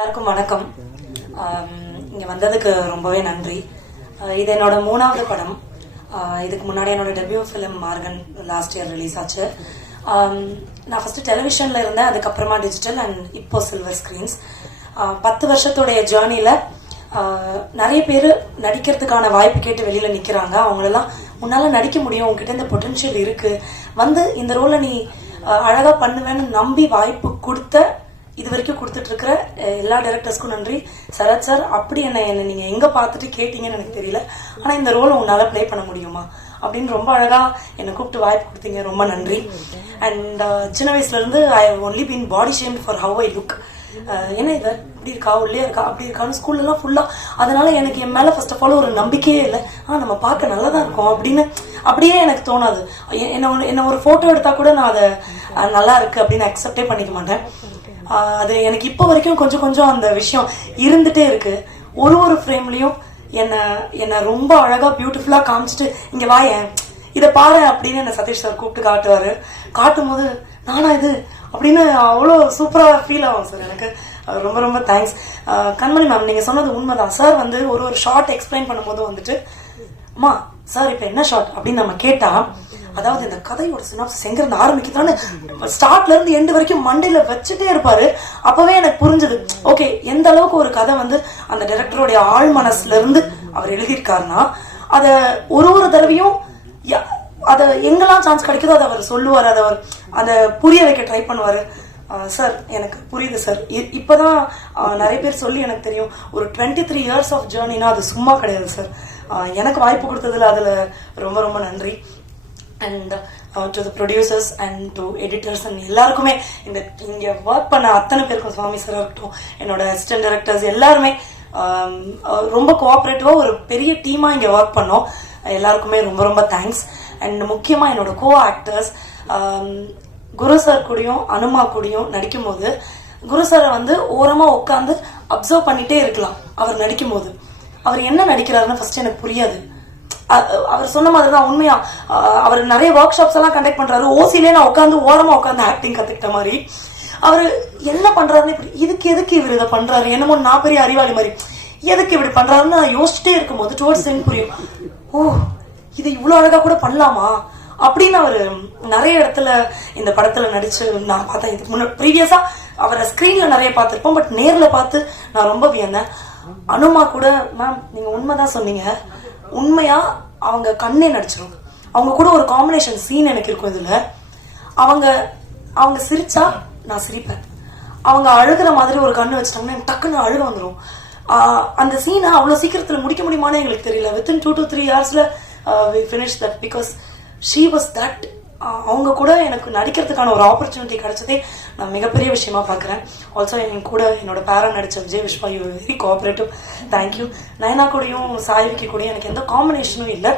எல்லாருக்கும் வணக்கம். இங்கே வந்ததுக்கு ரொம்பவே நன்றி. இது என்னோட 3வது படம். இதுக்கு முன்னாடி என்னோட debut film Morgan last year release ஆச்சு. நான் ஃபர்ஸ்ட் டெலிவிஷன்ல இருந்தேன், அதுக்கப்புறமா டிஜிட்டல் அண்ட் இப்போ சில்வர் ஸ்கிரீன்ஸ். 10 வருஷத்தோடைய ஜேர்னில நிறைய பேர் நடிக்கிறதுக்கான வாய்ப்பு கேட்டு வெளியில நிக்கிறாங்க. அவங்களெல்லாம் உன்னால நடிக்க முடியும், உங்ககிட்ட இந்த பொட்டன்ஷியல் இருக்கு, வந்து இந்த ரோலை நீ அழகா பண்ணுவேன்னு நம்பி வாய்ப்பு கொடுத்த இது வரைக்கும் கொடுத்துட்டு இருக்கிற எல்லா டைரக்டர்ஸ்க்கும் நன்றி. சரத் சார், அப்படி என்ன நீங்க எங்க பார்த்துட்டு கேட்டீங்கன்னு எனக்கு தெரியல, ஆனா இந்த ரோலை உன்னால பிளே பண்ண முடியுமா அப்படின்னு ரொம்ப அழகா என்னை கூப்பிட்டு வாய்ப்பு கொடுத்தீங்க, ரொம்ப நன்றி. அண்ட் சின்ன வயசுல இருந்து I have only been body shamed for how I look. என்ன இவ இப்படி இருக்கா, உள்ளே இருக்கா, அப்படி இருக்கான்னு ஸ்கூல்ல எல்லாம் ஃபுல்லா. அதனால எனக்கு என் மேல ஃபர்ஸ்ட் ஆஃப் ஆல் ஒரு நம்பிக்கையே இல்லை. நம்ம பார்க்க நல்லதா இருக்கோம் அப்படின்னு அப்படியே எனக்கு தோணாது. என்ன ஒரு போட்டோ எடுத்தா கூட நான் அதை நல்லா இருக்கு அப்படின்னு அக்செப்டே பண்ணிக்க மாட்டேன். அது எனக்கு இப்போ வரைக்கும் கொஞ்சம் கொஞ்சம் அந்த விஷயம் இருந்துட்டே இருக்கு. ஒரு ஃப்ரேம்லயும் என்ன ரொம்ப அழகா பியூட்டிஃபுல்லா காமிச்சிட்டு இங்க வாயேன் இதை பாரு அப்படின்னு என்ன சதீஷ் சார் கூப்பிட்டு காட்டுவாரு. காட்டும் போது நானா இது அப்படின்னு அவ்வளோ சூப்பரா ஃபீல் ஆகும் சார். எனக்கு ரொம்ப ரொம்ப தேங்க்ஸ். கண்மணி மேம், நீங்க சொன்னது உண்மைதான். சார் வந்து ஒரு ஷார்ட் எக்ஸ்பிளைன் பண்ணும்போது வந்துட்டு, அம்மா சார் இப்ப என்ன ஷார்ட் அப்படின்னு நம்ம கேட்டா, அதாவது இந்த கதையோட சினாப்சிஸ் எங்க இருந்து ஆரம்பிக்குதான்னு ஸ்டார்ட்ல இருந்து எண்டு வரைக்கும் மண்டையில வச்சுட்டே இருப்பாரு. அப்பவே எனக்கு புரிஞ்சது, ஓகே எந்த அளவுக்கு ஒரு கதை வந்து அந்த டைரக்டருடைய ஆழ் மனசுல இருந்து அவர் எழுதியிருக்காருன்னா, அத ஒரு தடவையும் அத எங்கெல்லாம் சான்ஸ் கிடைக்குதோ அதை அவர் சொல்லுவாரு, அதை புரிய வைக்க ட்ரை பண்ணுவாரு. சார் எனக்கு புரியுது சார். இப்பதான் நிறைய பேர் சொல்லி எனக்கு தெரியும், ஒரு 23 இயர்ஸ் ஆஃப் ஜேர்னினா அது சும்மா கிடையாது சார். எனக்கு வாய்ப்பு கொடுத்ததுல அதுல ரொம்ப ரொம்ப நன்றி. And to the producers and to editors and எல்லாருக்குமே, இங்க ஒர்க் பண்ண அத்தனை பேருக்கும், சுவாமி சார் இருக்கட்டும், என்னோட அசிஸ்டன்ட் டைரக்டர்ஸ் எல்லாருமே ரொம்ப கோஆபரேட்டிவா ஒரு பெரிய டீமா இங்க ஒர்க் பண்ணோம். எல்லாருக்குமே ரொம்ப ரொம்ப தேங்க்ஸ். அண்ட் முக்கியமா என்னோட கோ ஆக்டர்ஸ், குரு சார் கூடயும் அனுமா கூடயும் நடிக்கும் போது, குரு சாரை வந்து ஓரமா உட்காந்து அப்சர்வ் பண்ணிட்டே இருக்கலாம். அவர் நடிக்கும் போது அவர் என்ன நடிக்கிறாருன்னு ஃபர்ஸ்ட் எனக்கு புரியாது. அவர் சொன்ன மாதிரிதான் உண்மையா. அவர் நிறைய ஒர்க் ஷாப்ஸ் எல்லாம் கண்டக்ட் பண்றாரு. ஓசிலே நான் உட்காந்து ஓரமா உட்காந்து ஆக்டிங் கத்துக்கிட்ட மாதிரி அவரு என்ன பண்றாருன்னு, இதுக்கு எதுக்கு இவர் இதை பண்றாரு, என்னமோ நான் பெரிய அறிவாளி மாதிரி எதுக்கு இப்படி பண்றாருன்னு நான் யோசிச்சுட்டே இருக்கும் போது டுவர்ட்ஸ் எனக்கு புரியும், ஓ இது இவ்வளவு அழகா கூட பண்ணலாமா அப்படின்னு. அவரு நிறைய இடத்துல இந்த படத்துல நடிச்சு நான் பார்த்தேன். இதுக்கு முன்னாடி ப்ரீவியஸா அவரை ஸ்கிரீன்ல நிறைய பார்த்திருப்போம், பட் நேர்ல பார்த்து நான் ரொம்ப வியந்தேன். அனுமா கூட, மேம் நீங்க உண்மைதான் சொன்னீங்க, உண்மையா அவங்க கண்ணே நடிச்சிரும். அவங்க கூட ஒரு காம்பினேஷன் சீன் எனக்கு இருக்கும் இதுல. அவங்க சிரிச்சா நான் சிரிப்பேன், அவங்க அழுகிற மாதிரி ஒரு கண்ணு வச்சுட்டாங்கன்னா எனக்கு டக்குன்னு அழுக வந்துடும். அந்த சீனை அவ்வளவு சீக்கிரத்துல முடிக்க முடியுமான்னு எங்களுக்கு தெரியல. வித்தின் 2 to 3 இயர்ஸ்ல we finished that because she was that. அவங்க கூட எனக்கு நடிக்கிறதுக்கான ஒரு ஆப்பர்ச்சுனிட்டி கிடைச்சதே நான் மிகப்பெரிய விஷயமா பாக்குறேன். ஆல்சோ என் கூட என்னோட பேரா நடிச்ச Vijay Vishwa, you very cooperative, thank you. Nayana கூடயும் சாய்விக்கு கூடயும் எனக்கு எந்த காம்பினேஷனும் இல்லை,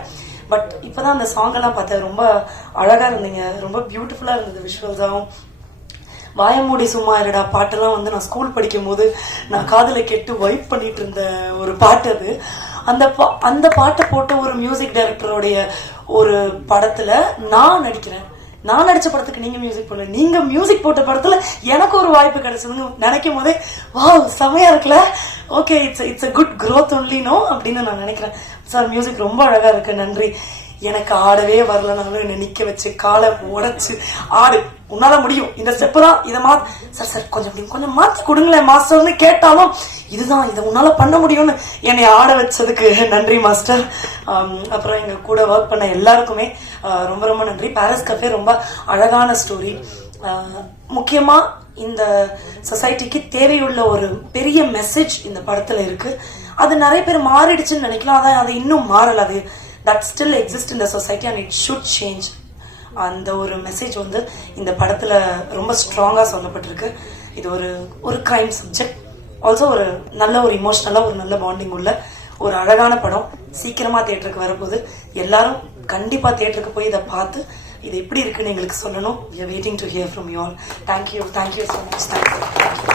பட் இப்பதான் அந்த சாங் எல்லாம் பார்த்தேன், ரொம்ப அழகா இருந்தீங்க, ரொம்ப பியூட்டிஃபுல்லா இருந்தது விஷுவல்ஸாவும். வாயமூடி சும்மா இருடா பாட்டெல்லாம் வந்து நான் ஸ்கூல் படிக்கும் போது நான் காதுல கேட்டு வைப் பண்ணிட்டு இருந்த ஒரு பாட்டு அது. அந்த பாட்டை போட்ட ஒரு மியூசிக் டைரக்டருடைய ஒரு படத்துல நான் நடிக்கிறேன். நான் நடிச்ச படத்துக்கு நீங்க மியூசிக் போடல, நீங்க மியூசிக் போட்ட படத்துல எனக்கு ஒரு வாய்ப்பு கிடைச்சதுன்னு நினைக்கும் போதே வாவ் செமையா இருக்குல்ல. Okay, it's a good growth only no அப்படின்னு நான் நினைக்கிறேன். சார் மியூசிக் ரொம்ப அழகா இருக்கு, நன்றி. எனக்கு ஆடவே வரலனாலும் என்ன நிக்க வச்சு காலை உடைச்சு ஆடு, உன்னால முடியும், இந்த ஸ்டெப் தான், இதை சார் கொஞ்சம் மாத்தி கொடுங்களேன் மாஸ்டர்னு கேட்டாலும் இதுதான், இதை உன்னால பண்ண முடியும்னு என்னை ஆட வச்சதுக்கு நன்றி மாஸ்டர். அப்புறம் எங்க கூட ஒர்க் பண்ண எல்லாருக்குமே ரொம்ப ரொம்ப நன்றி. பாரிஸ் கஃபே ரொம்ப அழகான ஸ்டோரி. முக்கியமா இந்த சொசைட்டிக்கு தேவையுள்ள ஒரு பெரிய மெசேஜ் இந்த படத்துல இருக்கு. அது நிறைய பேர் மாறிடுச்சுன்னு நினைக்கலாம், அதான் அது இன்னும் மாறல. அது that still exists in the society and it should change. அந்த ஒரு மெசேஜ் வந்து இந்த படத்துல ரொம்ப ஸ்ட்ராங்கா சொல்லப்பட்டிருக்கு. இது ஒரு கிரைம் சப்ஜெக்ட், ஆல்சோ ஒரு நல்ல ஒரு இமோஷனலா ஒரு நல்ல பாண்டிங் உள்ள ஒரு அழகான படம். சீக்கிரமா தியேட்டருக்கு வரப்போகுது. எல்லாரும் கண்டிப்பா தியேட்டருக்கு போய் இதை பார்த்து இது எப்படி இருக்குன்னு எங்களுக்கு சொல்லணும். we are waiting to hear from you all. Thank you so much. Thank you.